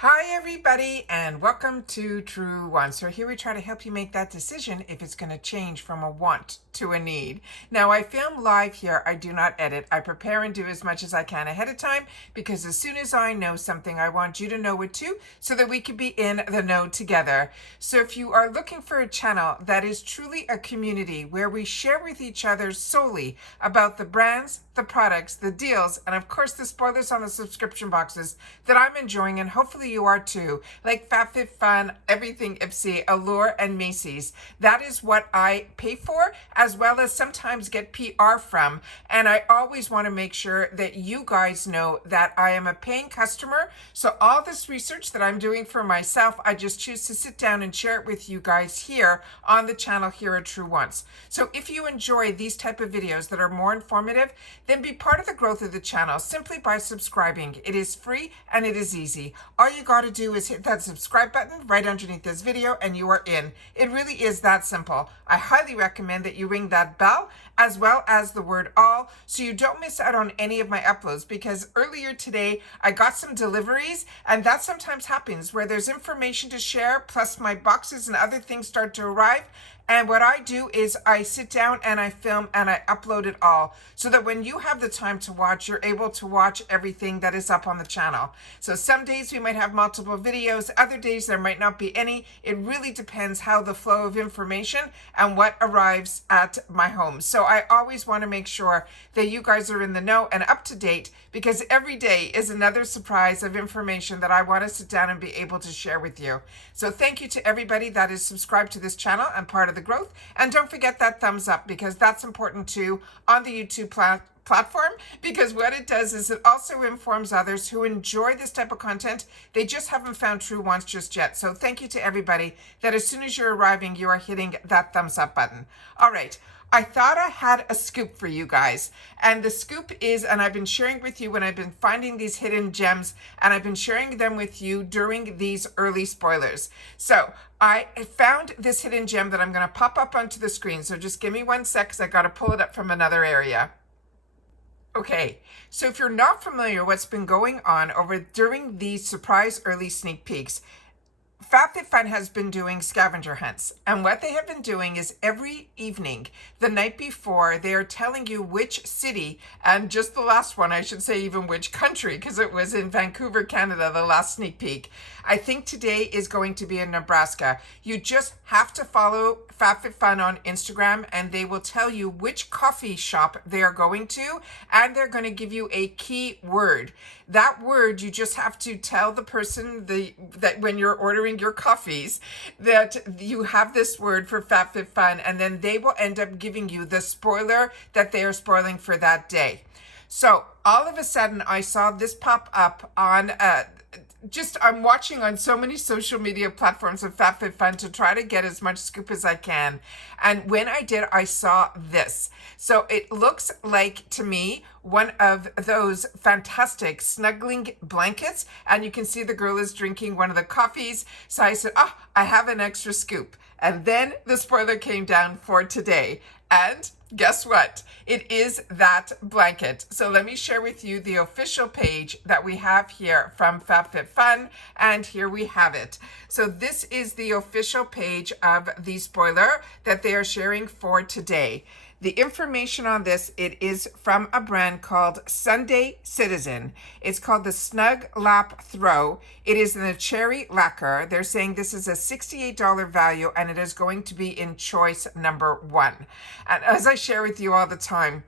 Hi everybody and welcome to Truewants. So here we try to help you make that decision if it's going to change from a want to a need. Now I film live here. I do not edit. I prepare and do as much as I can ahead of time because as soon as I know something, I want you to know it too so that we can be in the know together. So if you are looking for a channel that is truly a community where we share with each other solely about the brands, the products, the deals, and of course the spoilers on the subscription boxes that I'm enjoying and hopefully you are too, like FabFitFun, Everything Ipsy, Allure, and Macy's. That is what I pay for, as well as sometimes get PR from. And I always want to make sure that you guys know that I am a paying customer. So all this research that I'm doing for myself, I just choose to sit down and share it with you guys here on the channel here at Truewants. So if you enjoy these type of videos that are more informative, then be part of the growth of the channel simply by subscribing. It is free and it is easy. All you got to do is hit that subscribe button right underneath this video and you are in. It really is that simple. I highly recommend that you ring that bell as well as the word all so you don't miss out on any of my uploads, because earlier today I got some deliveries and that sometimes happens where there's information to share plus my boxes and other things start to arrive. And what I do is I sit down and I film and I upload it all so that when you have the time to watch, you're able to watch everything that is up on the channel. So some days we might have multiple videos, other days there might not be any. It really depends how the flow of information and what arrives at my home. So I always want to make sure that you guys are in the know and up to date, because every day is another surprise of information that I want to sit down and be able to share with you. So thank you to everybody that is subscribed to this channel and part of the growth. And don't forget that thumbs up, because that's important too on the YouTube platform, because what it does is it also informs others who enjoy this type of content. They just haven't found Truewants just yet. So thank you to everybody that as soon as you're arriving, you are hitting that thumbs up button. All right. I thought I had a scoop for you guys, and the scoop is, and I've been sharing with you when I've been finding these hidden gems, and I've been sharing them with you during these early spoilers. So I found this hidden gem that I'm going to pop up onto the screen. So just give me 1 sec because I got to pull it up from another area. Okay, so if you're not familiar what's been going on over during these surprise early sneak peeks, FabFitFun has been doing scavenger hunts, and what they have been doing is every evening, the night before, they are telling you which city, and just the last one, I should say even which country, because it was in Vancouver, Canada, the last sneak peek. I think today is going to be in Nebraska. You just have to follow FabFitFun on Instagram, and they will tell you which coffee shop they are going to, and they're going to give you a key word. That word, you just have to tell the person that when you're ordering your coffees that you have this word for FabFitFun, and then they will end up giving you the spoiler that they are spoiling for that day. So all of a sudden I saw this pop up on I'm watching on so many social media platforms of FabFitFun to try to get as much scoop as I can. And when I did, I saw this. So it looks like, to me, one of those fantastic snuggling blankets. And you can see the girl is drinking one of the coffees. So I said, oh, I have an extra scoop. And then the spoiler came down for today. And guess what? It is that blanket. So let me share with you the official page that we have here from FabFitFun, and here we have it. So this is the official page of the spoiler that they are sharing for today. The information on this, it is from a brand called Sunday Citizen. It's called the Snug Lap Throw. It is in a cherry lacquer. They're saying this is a $68 value, and it is going to be in choice number 1. And as I share with you all the time,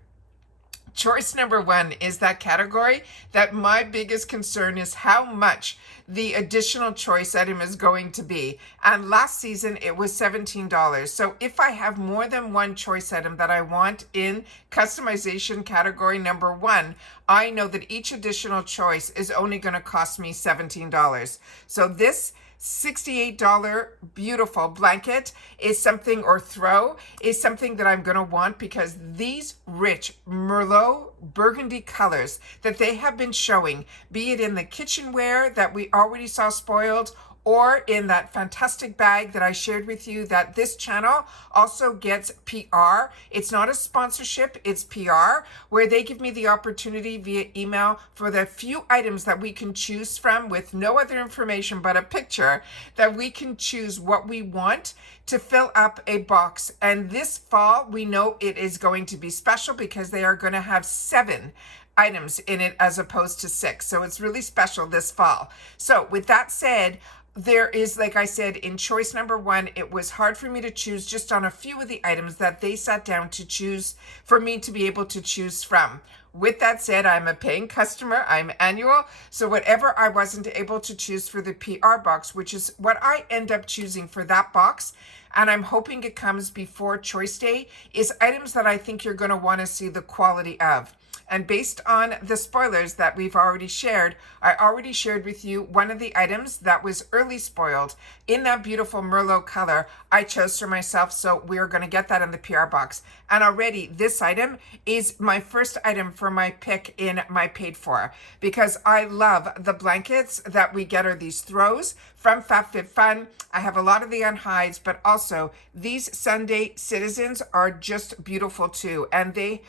choice number 1 is that category that my biggest concern is how much the additional choice item is going to be. And last season it was $17. So if I have more than one choice item that I want in customization category number 1, I know that each additional choice is only going to cost me $17. So this $68 beautiful blanket is something, or throw, is something that I'm going to want, because these rich Merlot burgundy colors that they have been showing, be it in the kitchenware that we already saw spoiled, or in that fantastic bag that I shared with you that this channel also gets PR. It's not a sponsorship, it's PR, where they give me the opportunity via email for the few items that we can choose from with no other information but a picture, that we can choose what we want to fill up a box. And this fall, we know it is going to be special because they are going to have 7 items in it as opposed to 6. So it's really special this fall. So with that said, there is, like I said, in choice number 1, it was hard for me to choose just on a few of the items that they sat down to choose for me to be able to choose from. With that said, I'm a paying customer, I'm annual, so whatever I wasn't able to choose for the PR box, which is what I end up choosing for that box, and I'm hoping it comes before choice day, is items that I think you're going to want to see the quality of. And based on the spoilers that we've already shared, I already shared with you one of the items that was early spoiled in that beautiful Merlot color I chose for myself. So we're going to get that in the PR box. And already this item is my first item for my pick in my paid for, because I love the blankets that we get, are these throws from FabFitFun. I have a lot of the unhides, but also these Sunday Citizens are just beautiful too. And they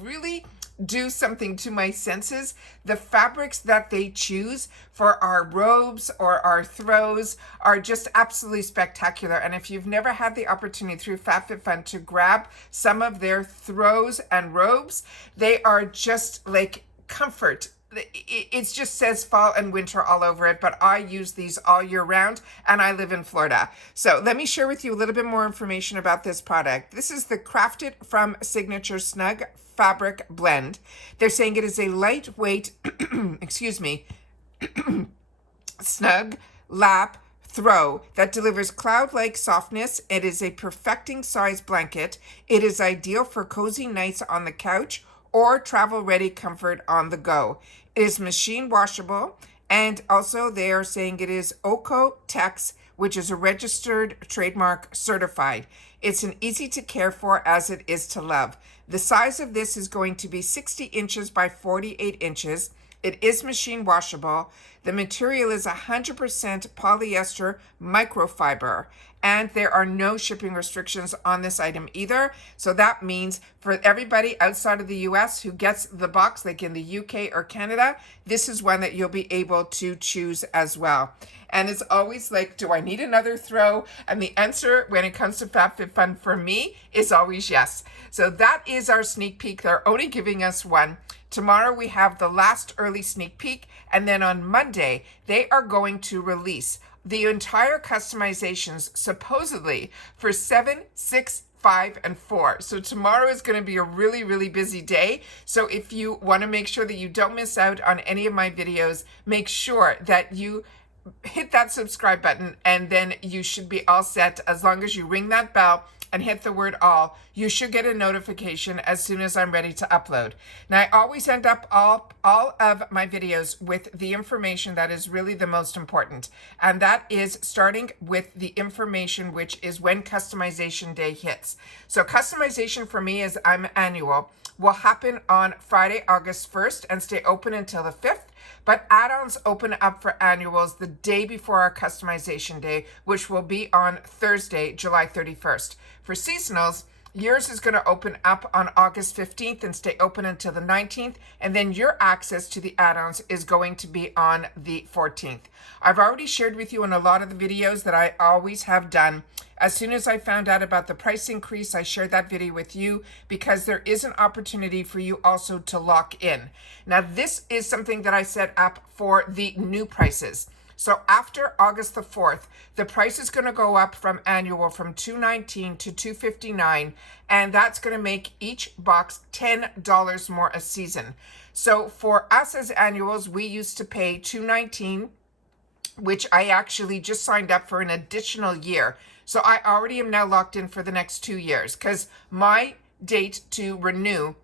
really do something to my senses. The fabrics that they choose for our robes or our throws are just absolutely spectacular. And if you've never had the opportunity through FabFitFun to grab some of their throws and robes, they are just like comfort. It just says fall and winter all over it, but I use these all year round and I live in Florida. So let me share with you a little bit more information about this product. This is the Crafted from Signature Snug Fabric Blend. They're saying it is a lightweight, excuse me, snug lap throw that delivers cloud-like softness. It is a perfecting size blanket. It is ideal for cozy nights on the couch or travel-ready comfort on the go. It is machine washable, and also they are saying it is OCO-TEX, which is a registered trademark certified. It's an easy to care for as it is to love. The size of this is going to be 60 inches by 48 inches. It is machine washable. The material is 100% polyester microfiber, and there are no shipping restrictions on this item either. So that means for everybody outside of the US who gets the box, like in the UK or Canada, this is one that you'll be able to choose as well. And it's always like, do I need another throw? And the answer when it comes to FabFitFun for me is always yes. So that is our sneak peek. They're only giving us one. Tomorrow we have the last early sneak peek, and then on Monday they are going to release the entire customizations supposedly for 7, 6, 5, and 4. So tomorrow is going to be a really, really busy day. So if you want to make sure that you don't miss out on any of my videos, make sure that you hit that subscribe button, and then you should be all set. As long as you ring that bell and hit the word all, you should get a notification as soon as I'm ready to upload. Now, I always end up all of my videos with the information that is really the most important. And that is starting with the information, which is when customization day hits. So customization for me, as I'm annual, will happen on Friday, August 1st and stay open until the 5th. But add-ons open up for annuals the day before our customization day, which will be on Thursday, July 31st. For seasonals, yours is going to open up on August 15th and stay open until the 19th. And then your access to the add-ons is going to be on the 14th. I've already shared with you in a lot of the videos that I always have done. As soon as I found out about the price increase, I shared that video with you because there is an opportunity for you also to lock in. Now, this is something that I set up for the new prices. So after August the 4th, the price is going to go up from annual from $219 to $259, and that's going to make each box $10 more a season. So for us as annuals, we used to pay $219, which I actually just signed up for an additional year. So I already am now locked in for the next 2 years because my date to renew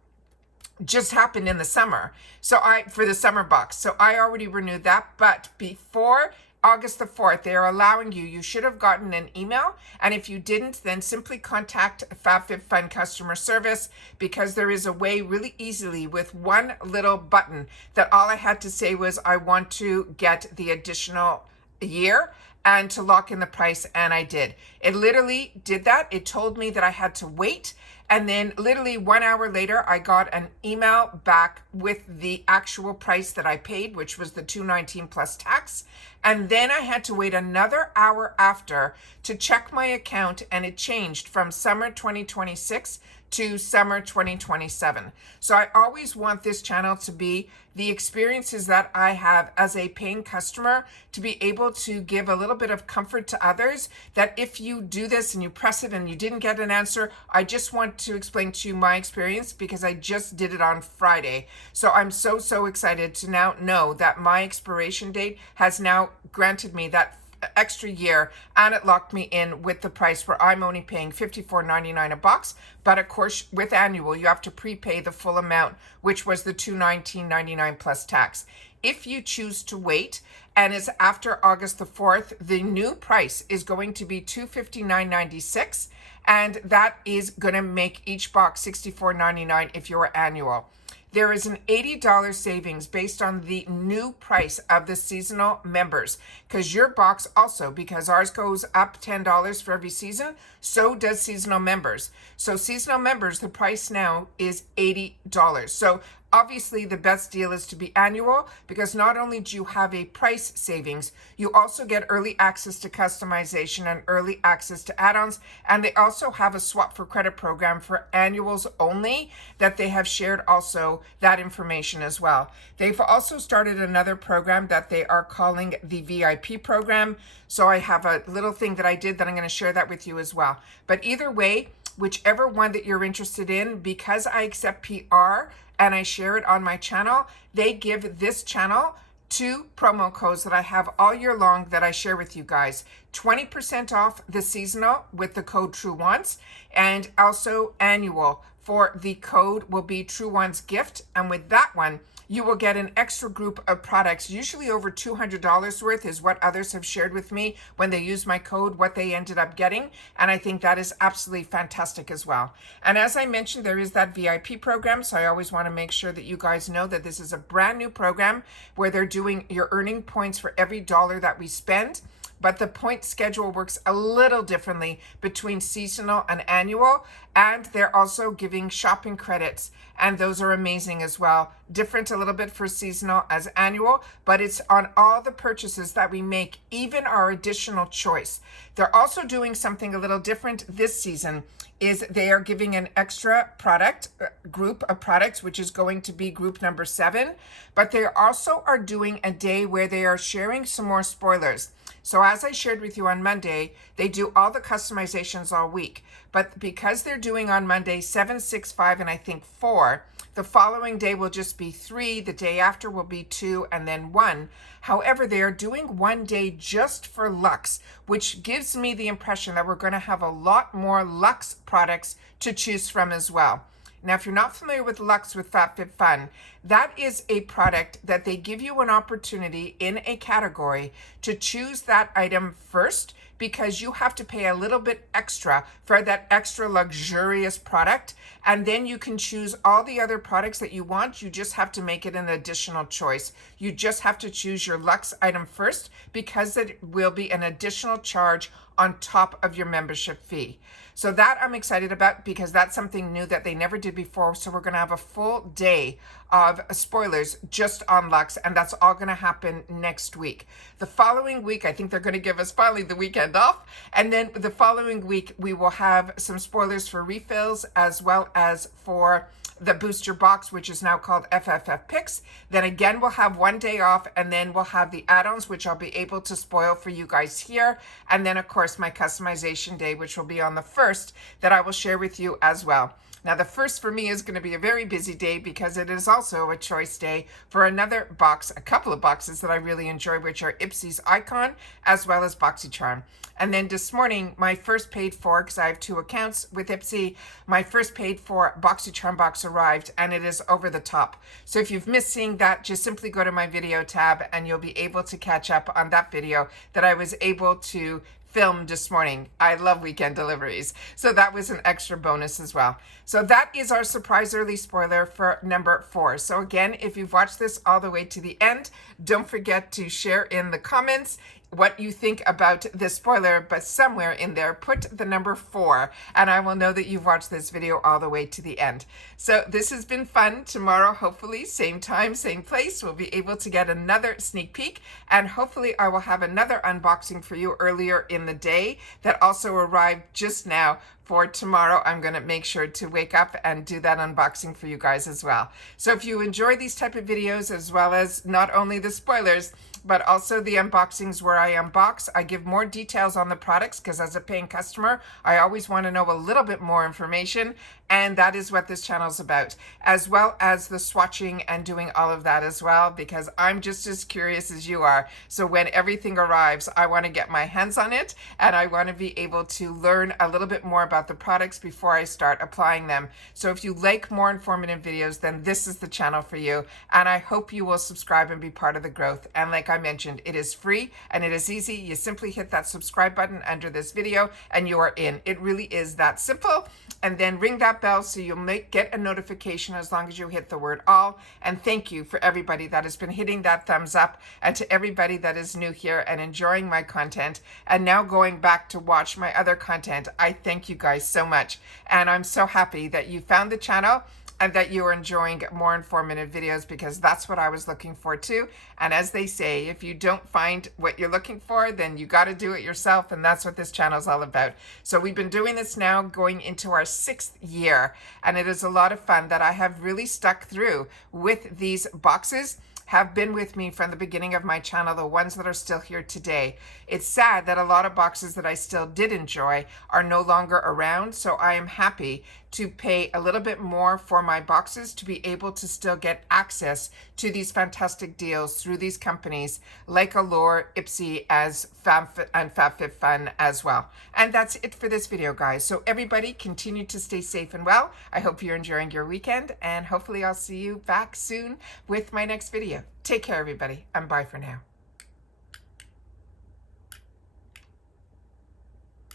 just happened in the summer. So for the summer box. So I already renewed that, but before August the 4th, they are allowing you should have gotten an email. And if you didn't, then simply contact FabFitFun customer service, because there is a way really easily with one little button that all I had to say was, I want to get the additional year and to lock in the price, and I did. It literally did that. It told me that I had to wait, and then literally 1 hour later, I got an email back with the actual price that I paid, which was the $219 plus tax. And then I had to wait another hour after to check my account, and it changed from summer 2026 to summer 2027. So I always want this channel to be the experiences that I have as a paying customer, to be able to give a little bit of comfort to others, that if you do this and you press it and you didn't get an answer, I just want to explain to you my experience because I just did it on Friday. So I'm so excited to now know that my expiration date has now granted me that extra year, and it locked me in with the price where I'm only paying $54.99 a box. But of course, with annual, you have to prepay the full amount, which was the $219.99 plus tax. If you choose to wait, and it's after August the 4th, the new price is going to be $259.96, and that is going to make each box $64.99 if you're annual. There is an $80 savings based on the new price of the seasonal members, because your box also, because ours goes up $10 for every season, so does seasonal members. So seasonal members, the price now is $80. So obviously the best deal is to be annual, because not only do you have a price savings, you also get early access to customization and early access to add-ons. And they also have a swap for credit program for annuals only that they have shared also that information as well. They've also started another program that they are calling the VIP program. So I have a little thing that I did that I'm going to share that with you as well. But either way, whichever one that you're interested in, because I accept PR and I share it on my channel, they give this channel 2 promo codes that I have all year long that I share with you guys. 20% off the seasonal with the code Truewants, and also annual for the code will be Truewants gift. And with that one, you will get an extra group of products, usually over $200 worth is what others have shared with me when they use my code, what they ended up getting. And I think that is absolutely fantastic as well. And as I mentioned, there is that VIP program. So I always want to make sure that you guys know that this is a brand new program where they're doing your earning points for every dollar that we spend. But the point schedule works a little differently between seasonal and annual. And they're also giving shopping credits, and those are amazing as well. Different a little bit for seasonal as annual, but it's on all the purchases that we make, even our additional choice. They're also doing something a little different this season, is they are giving an extra product group of products, which is going to be group number 7. But they also are doing a day where they are sharing some more spoilers. So as I shared with you on Monday, they do all the customizations all week. But because they're doing on Monday 7, 6, 5, and I think 4, the following day will just be 3, the day after will be 2, and then 1. However, they are doing one day just for Luxe, which gives me the impression that we're going to have a lot more Luxe products to choose from as well. Now, if you're not familiar with Luxe with FabFitFun, that is a product that they give you an opportunity in a category to choose that item first, because you have to pay a little bit extra for that extra luxurious product. And then you can choose all the other products that you want. You just have to make it an additional choice. You just have to choose your Luxe item first, because it will be an additional charge on top of your membership fee. So that I'm excited about, because that's something new that they never did before. So we're going to have a full day of spoilers just on Luxe, and that's all going to happen next week. The following week, I think they're going to give us finally the weekend off. And then the following week, we will have some spoilers for refills as well as for the booster box, which is now called FFF Picks. Then again, we'll have one day off, and then we'll have the add-ons, which I'll be able to spoil for you guys here. And then of course, my customization day, which will be on the 1st, that I will share with you as well. Now, the 1st for me is going to be a very busy day, because it is also a choice day for another box, a couple of boxes that I really enjoy, which are Ipsy's Icon as well as BoxyCharm. And then this morning, my first paid for, because I have 2 accounts with Ipsy, my first paid for BoxyCharm box arrived, and it is over the top. So if you've missed seeing that, just simply go to my video tab and you'll be able to catch up on that video that I was able to filmed this morning. I love weekend deliveries. So that was an extra bonus as well. So that is our surprise early spoiler for number 4. So again, if you've watched this all the way to the end, don't forget to share in the comments what you think about this spoiler, but somewhere in there, put the number 4, and I will know that you've watched this video all the way to the end. So this has been fun. Tomorrow, hopefully, same time, same place, we'll be able to get another sneak peek, and hopefully I will have another unboxing for you earlier in the day that also arrived just now. For tomorrow, I'm going to make sure to wake up and do that unboxing for you guys as well. So if you enjoy these type of videos, as well as not only the spoilers, but also the unboxings where I unbox, I give more details on the products because as a paying customer, I always want to know a little bit more information. And that is what this channel is about, as well as the swatching and doing all of that as well, because I'm just as curious as you are. So when everything arrives, I want to get my hands on it, and I want to be able to learn a little bit more about the products before I start applying them. So if you like more informative videos, then this is the channel for you. And I hope you will subscribe and be part of the growth. And like I mentioned, it is free and it is easy. You simply hit that subscribe button under this video and you are in. It really is that simple. And then ring that bell so you'll get a notification as long as you hit the word all. And thank you for everybody that has been hitting that thumbs up, and to everybody that is new here and enjoying my content and now going back to watch my other content. I thank you guys so much, and I'm so happy that you found the channel and that you are enjoying more informative videos, because that's what I was looking for too. And as they say, if you don't find what you're looking for, then you got to do it yourself. And that's what this channel is all about. So we've been doing this now going into our 6th year, and it is a lot of fun that I have really stuck through with these boxes. Have been with me from the beginning of my channel, the ones that are still here today. It's sad that a lot of boxes that I still did enjoy are no longer around, so I am happy to pay a little bit more for my boxes to be able to still get access to these fantastic deals through these companies like Allure, Ipsy, as and FabFitFun as well. And that's it for this video, guys. So everybody continue to stay safe and well. I hope you're enjoying your weekend, and hopefully I'll see you back soon with my next video. Take care, everybody, and bye for now.